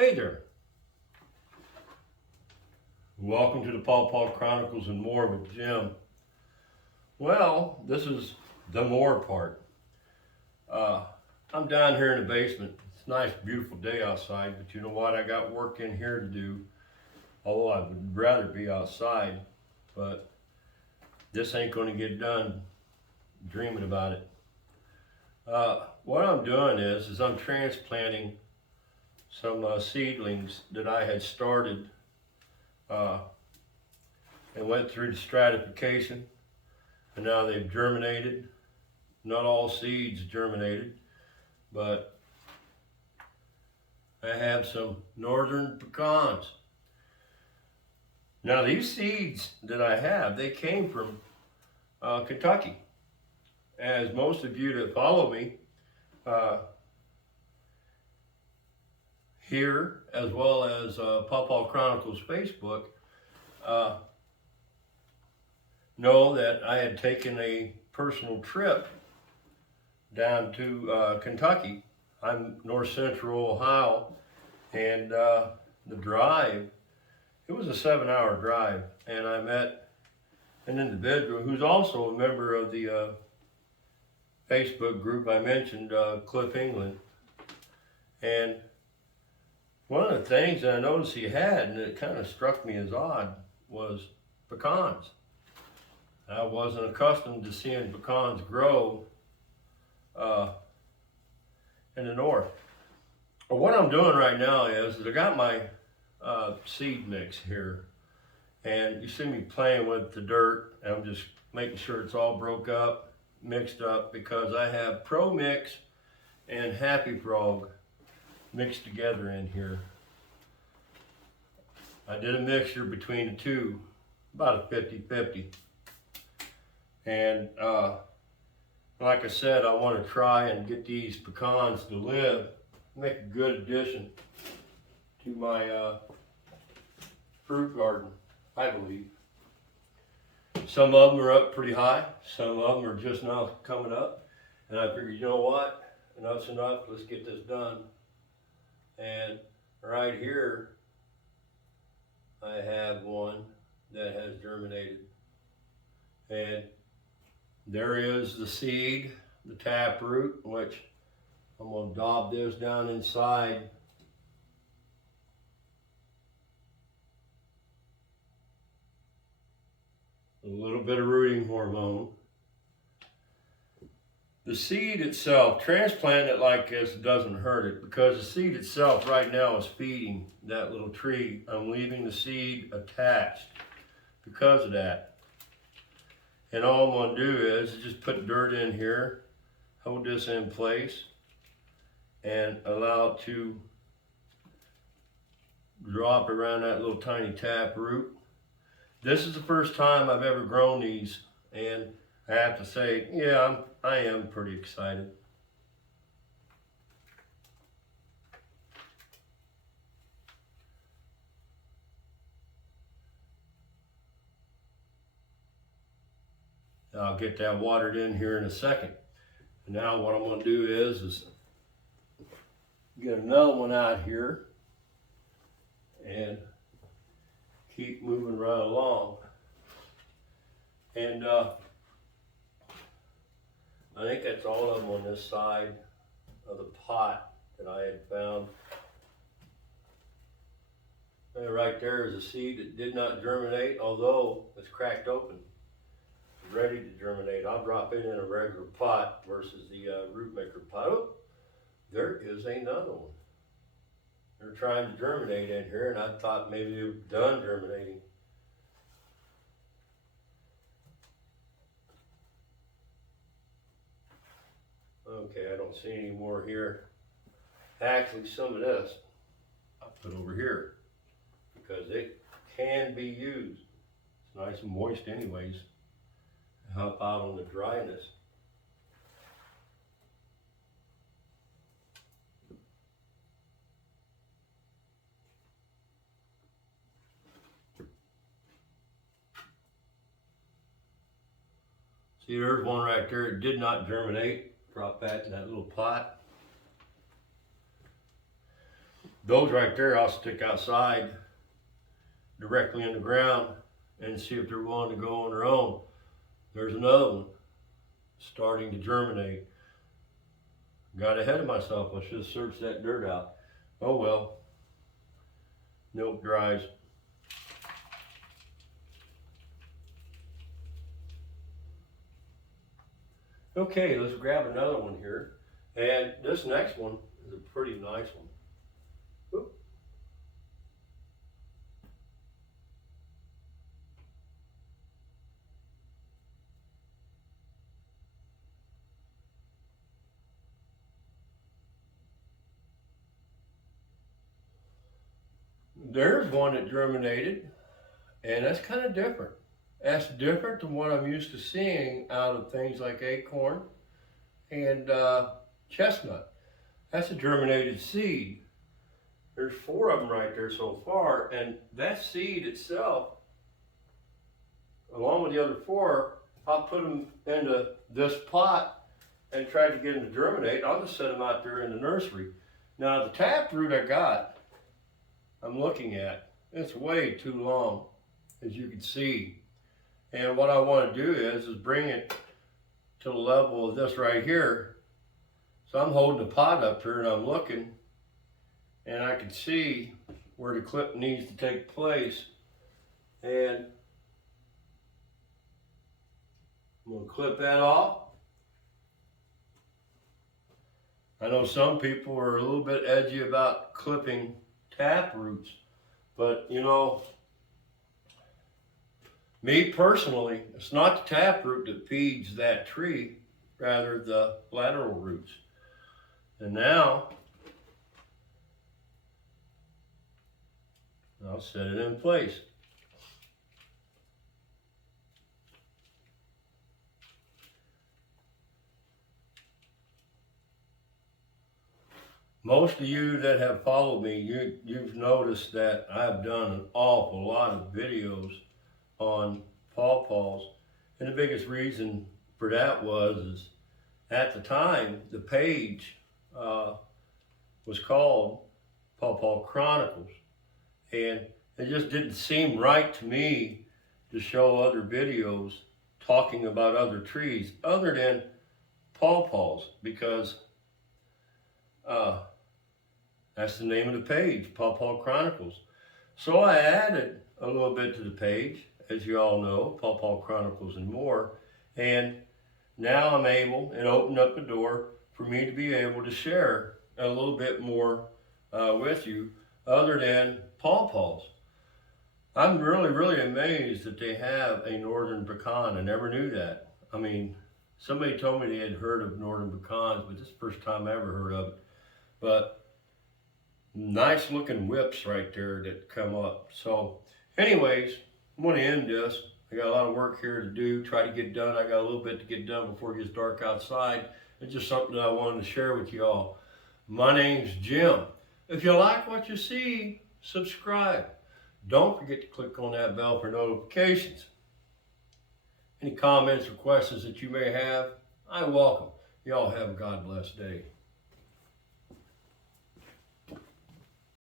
Hey there. Welcome to the Pawpaw Chronicles and More with Jim. Well, this is the more part. I'm down here in the basement. It's a nice, beautiful day outside, but you know what? I got work in here to do. Although I would rather be outside, but this ain't going to get done dreaming about it. What I'm doing is I'm transplanting some seedlings that I had started and went through the stratification, and now they've germinated. Not all seeds germinated, but I have some northern pecans. Now these seeds that I have, they came from Kentucky. As most of you that follow me here, as well as Pawpaw Chronicles Facebook, know that I had taken a personal trip down to Kentucky. I'm north central Ohio, and the drive, it was a 7-hour drive, and I met an individual who's also a member of the Facebook group I mentioned, Cliff England. And one of the things that I noticed he had, and it kind of struck me as odd, was pecans. I wasn't accustomed to seeing pecans grow in the north. But what I'm doing right now is I got my seed mix here, and you see me playing with the dirt, and I'm just making sure it's all broke up, mixed up, because I have Pro Mix and Happy Frog mixed together in here. I did a mixture between the two, about a 50-50. And like I said, I want to try and get these pecans to live, make a good addition to my fruit garden, I believe. Some of them are up pretty high, some of them are just now coming up, and I figured, you know what, enough's enough, let's get this done. And right here, I have one that has germinated. And there is the seed, the tap root, which I'm going to daub this down inside. A little bit of rooting hormone. The seed itself, transplanting it like this doesn't hurt it, because the seed itself right now is feeding that little tree. I'm leaving the seed attached because of that. And all I'm going to do is just put dirt in here, hold this in place, and allow it to drop around that little tiny tap root. This is the first time I've ever grown these, and I have to say, yeah, I am pretty excited. I'll get that watered in here in a second. And now what I'm going to do is get another one out here and keep moving right along. And I think that's all of them on this side of the pot that I had found. And right there is a seed that did not germinate, although it's cracked open, ready to germinate. I'll drop it in a regular pot versus the root maker pot. Oh, there is another one. They're trying to germinate in here, and I thought maybe they were done germinating. Okay, I don't see any more here. Actually, some of this I'll put over here because it can be used. It's nice and moist anyways. Help out on the dryness. See, there's one right there. It did not germinate. Drop that in that little pot. Those right there I'll stick outside directly in the ground and see if they're willing to go on their own. There's another one starting to germinate. Got ahead of myself. I should have searched that dirt out. Oh well. Milk dries. Okay, let's grab another one here. And this next one is a pretty nice one. Oop. There's one that germinated, and that's kind of different. That's different than what I'm used to seeing out of things like acorn and chestnut. That's a germinated seed. There's 4 of them right there so far, and that seed itself, along with the other 4, I'll put them into this pot and try to get them to germinate. I'll just set them out there in the nursery. Now the taproot I got, I'm looking at, it's way too long, as you can see. And what I want to do is bring it to the level of this right here. So I'm holding the pot up here and I'm looking, and I can see where the clip needs to take place. And I'm going to clip that off. I know some people are a little bit edgy about clipping tap roots, but you know, me personally, it's not the taproot that feeds that tree, rather the lateral roots. And now, I'll set it in place. Most of you that have followed me, you've noticed that I've done an awful lot of videos on pawpaws, and the biggest reason for that was at the time the page was called Pawpaw Chronicles, and it just didn't seem right to me to show other videos talking about other trees other than pawpaws, because that's the name of the page, Pawpaw Chronicles. So I added a little bit to the page, as you all know, Pawpaws-N-More, and now I'm able, and opened up the door for me to be able to share a little bit more with you other than pawpaws. I'm really amazed that they have a northern pecan. I never knew that. I mean, somebody told me they had heard of northern pecans, but this is the first time I ever heard of it. But nice looking whips right there that come up. So anyways, I'm going to end this. I got a lot of work here to do, try to get done. I got a little bit to get done before it gets dark outside. It's just something that I wanted to share with you all. My name's Jim. If you like what you see, subscribe. Don't forget to click on that bell for notifications. Any comments or questions that you may have, I welcome. Y'all have a God bless day.